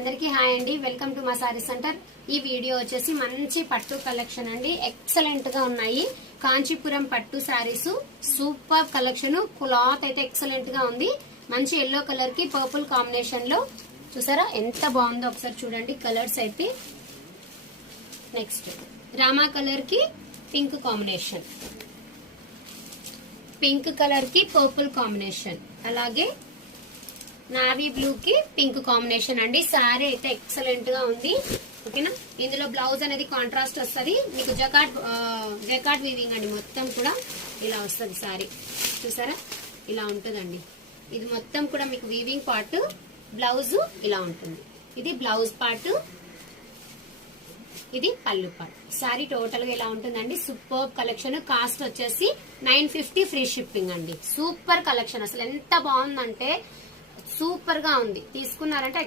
అందరికీ హాయ్ అండి, welcome to మా సారీ సెంటర్. ఈ వీడియో వచ్చేసి మంచి పట్టు కలెక్షన్ అండి. ఎక్సలెంట్ గా ఉన్నాయి కాంచీపురం పట్టు సారీస్. Super collection. క్లాత్ అయితే ఎక్సలెంట్ గా ఉంది. మంచి ఎల్లో కలర్ కి పర్పుల్ కాంబినేషన్ లో చూసారా ఎంత బాగుందో ఒకసారి చూడండి. కలర్స్ అయితే నెక్స్ట్ రామా కలర్ కి పింక్ కాంబినేషన్, పింక్ కలర్ కి పర్పుల్ కాంబినేషన్, అలాగే నావీ బ్లూ కి పింక్ కాంబినేషన్ అండి. సారీ అయితే ఎక్సలెంట్ గా ఉంది. ఓకేనా, ఇందులో బ్లౌజ్ అనేది కాంట్రాస్ట్ వస్తుంది. మీకు జకార్డ్ వీవింగ్ అండి. మొత్తం కూడా ఇలా వస్తుంది సారీ. చూసారా ఇలా ఉంటుందండి. ఇది మొత్తం కూడా మీకు వీవింగ్ పార్ట్, బ్లౌజ్ ఇలా ఉంటుంది. ఇది బ్లౌజ్ పార్ట్, ఇది పళ్ళు పార్ట్. సారీ టోటల్ గా ఇలా ఉంటుందండి. Super collection. కాస్ట్ వచ్చేసి 950 ఫ్రీ షిప్పింగ్ అండి. Super collection. అసలు ఎంత బాగుందంటే సూపర్ గా ఉంది. తీసుకున్నారంటే